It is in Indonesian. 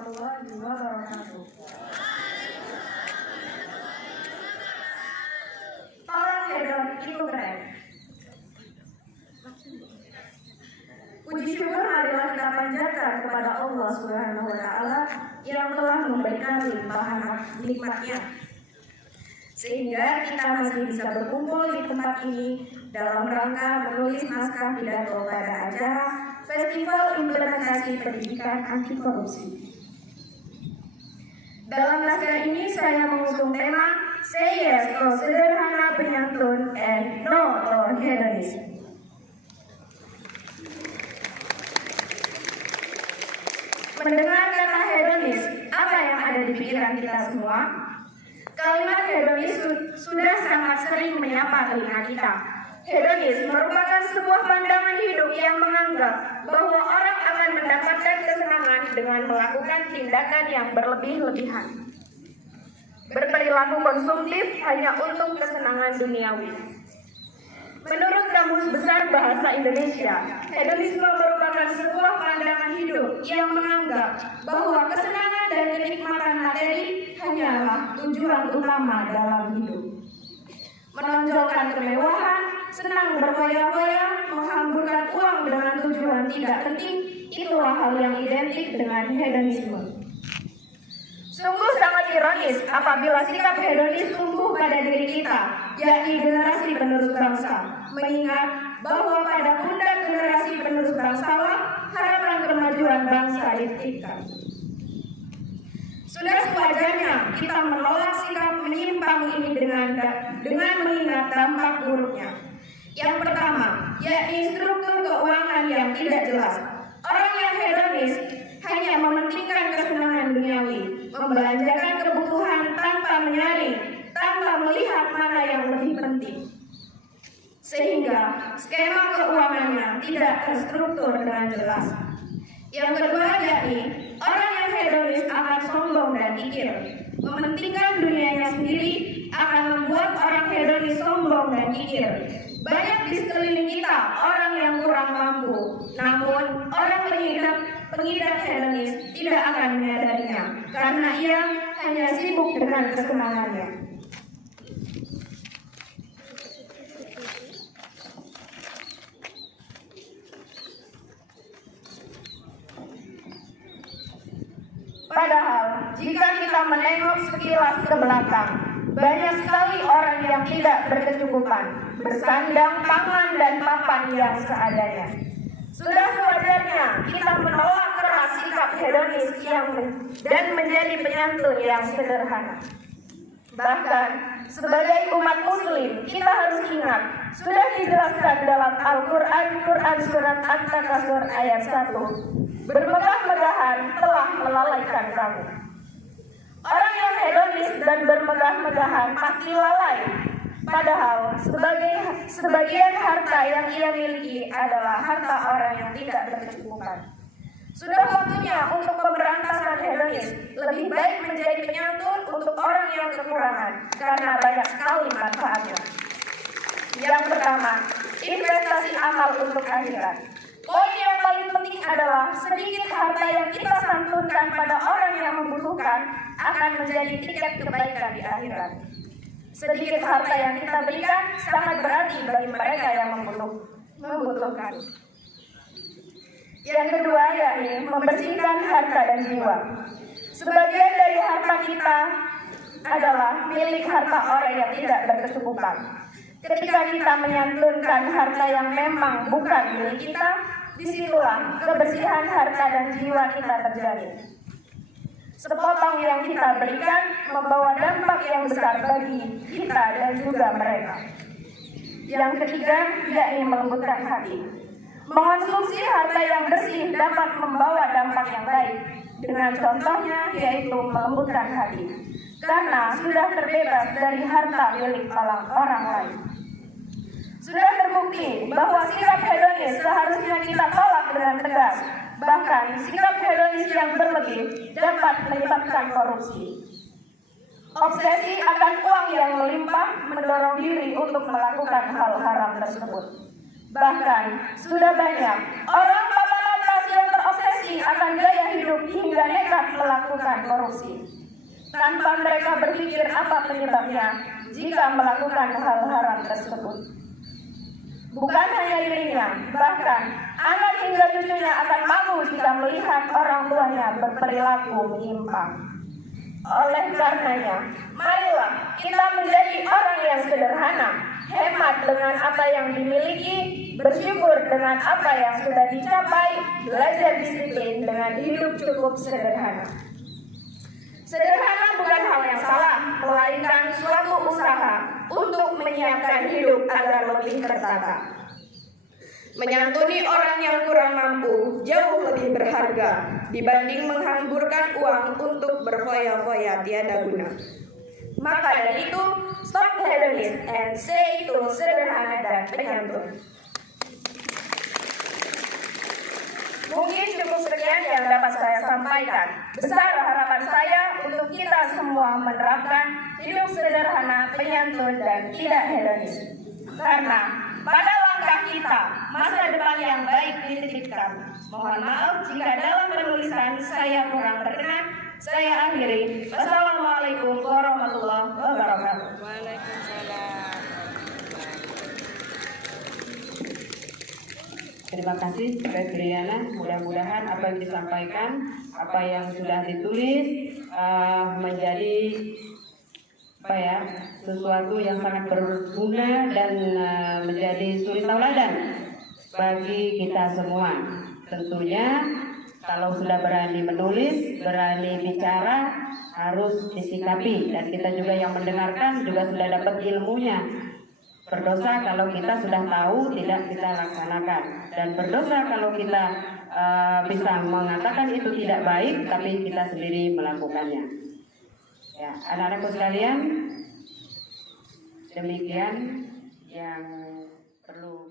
warahmatullahi wabarakatuh. Orang hedon itu keren. Puji syukur marilah kita panjatkan kepada Allah Subhanahu wa Ta'ala yang telah memberikan limpahan nikmatnya, sehingga kita masih bisa berkumpul di tempat ini dalam rangka menulis naskah pidato pada acara Festival Implementasi Pendidikan Anti Korupsi. Dalam naskah ini saya mengusung tema Say Yes to Sederhana Penyantun and No to Hedonism. Mendengar kata hedonis, apa yang ada di pikiran kita semua? Kalimat hedonis sudah sangat sering menyapa telinga kita. Hedonis merupakan sebuah pandangan hidup yang menganggap bahwa orang akan mendapatkan kesenangan dengan melakukan tindakan yang berlebih-lebihan. Berperilaku konsumtif hanya untuk kesenangan duniawi. Menurut Kamus Besar Bahasa Indonesia, hedonisme merupakan sebuah pandangan hidup yang menganggap bahwa kesenangan dan kenikmatan materi hanyalah tujuan utama dalam hidup. Menonjolkan kemewahan, senang berfoya-foya, menghamburkan uang dengan tujuan tidak penting, itulah hal yang identik dengan hedonisme. Sungguh sangat ironis apabila sikap hedonis tumbuh pada diri kita, yakni generasi penerus bangsa, mengingat bahwa pada pundak generasi penerus bangsawan harapan kemajuan bangsa dititipkan. Sudah sewajarnya kita menolak sikap menyimpang ini dengan mengingat dampak buruknya. Yang pertama, yakni struktur keuangan yang tidak jelas. Orang yang hedonis hanya mementingkan kesenangan duniawi, membelanjakan kebutuhan tanpa menyaring, tanpa melihat mana yang lebih penting. Sehingga skema keuangannya tidak terstruktur dengan jelas. Yang kedua, yakni orang yang hedonis akan sombong dan kikir. Mementingkan dunianya sendiri akan membuat orang hedonis sombong dan kikir. Banyak di sekeliling kita orang yang kurang mampu, namun orang pengidap hedonis tidak akan menyadarinya karena ia hanya sibuk dengan kesenangannya. Padahal, jika kita menengok sekilas ke belakang, banyak sekali orang yang tidak berkecukupan, bersandang pangan dan papan yang seadanya. Sudah sewajarnya kita menolak keras sikap hedonis dan menjadi penyantun yang sederhana. Bahkan, sebagai umat muslim, kita harus ingat, sudah dijelaskan dalam Al-Quran, Quran Surat At-Takasur ayat 1, bermegah-megahan telah melalaikan kamu. Orang yang hedonis dan bermegah-megahan pasti lalai. Padahal sebagian harta yang ia miliki adalah harta orang yang tidak berkecukupan. Sudah waktunya untuk pemberantasan hedonis. Lebih baik menjadi penyantun untuk orang yang kekurangan, karena banyak sekali manfaatnya. Yang pertama, investasi amal untuk akhirat. Poin yang paling penting adalah sedikit harta yang kita santunkan pada orang yang membutuhkan akan menjadi tiket kebaikan di akhirat. Sedikit harta yang kita berikan sangat berarti bagi mereka yang membutuhkan. Yang kedua, yakni membersihkan harta dan jiwa. Sebagian dari harta kita adalah milik harta orang yang tidak berkecukupan. Ketika kita menyantunkan harta yang memang bukan milik kita, disitulah kebersihan harta dan jiwa kita terjadi. Sepotong yang kita berikan membawa dampak yang besar bagi kita dan juga mereka. Yang ketiga, yakni melembutkan hati. Mengonsumsi harta yang bersih dapat membawa dampak yang baik. Dengan contohnya yaitu melembutkan hati, karena sudah terbebas dari harta milik orang lain. Sudah terbukti bahwa sikap hedonis seharusnya kita tolak dengan tegas. Bahkan sikap hedonis yang berlebih dapat menyebabkan korupsi. Obsesi akan uang yang melimpah mendorong diri untuk melakukan hal haram tersebut. Bahkan sudah banyak orang papan atas yang terobsesi akan gaya hidup hingga nekat melakukan korupsi, tanpa mereka berpikir apa penyebabnya jika melakukan hal haram tersebut. Bukan hanya dirinya, bahkan anak hingga cucunya akan malu jika melihat orang tuanya berperilaku menyimpang. Oleh karenanya, marilah kita menjadi orang yang sederhana, hemat dengan apa yang dimiliki, bersyukur dengan apa yang sudah dicapai, belajar disiplin dengan hidup cukup sederhana. Sederhana bukan hal yang salah, melainkan suatu usaha untuk menyiapkan hidup agar lebih tertata. Menyantuni orang yang kurang mampu jauh lebih berharga dibanding menghamburkan uang untuk berfoya-foya tiada guna. Maka dari itu, stop hedonist and stay to sederhana dan penyantun. Mungkin cukup sekian yang dapat saya sampaikan. Besar harapan saya untuk kita semua menerapkan hidup sederhana, penyantun, dan tidak hedonis. Karena pada langkah kita, masa depan yang baik dititipkan. Mohon maaf jika dalam penulisan saya kurang berkenan. Saya akhiri. Wassalamualaikum warahmatullahi wabarakatuh. Waalaikumsalam. Terima kasih Febriana. Mudah-mudahan apa yang disampaikan, apa yang sudah ditulis menjadi sesuatu yang sangat berguna dan menjadi suri tauladan bagi kita semua. Tentunya kalau sudah berani menulis, berani bicara, harus disikapi, dan kita juga yang mendengarkan juga sudah dapat ilmunya. Berdosa kalau kita sudah tahu tidak kita laksanakan, dan berdosa kalau kita bisa mengatakan itu tidak baik tapi kita sendiri melakukannya. Ya, anak-anakku sekalian, demikian yang perlu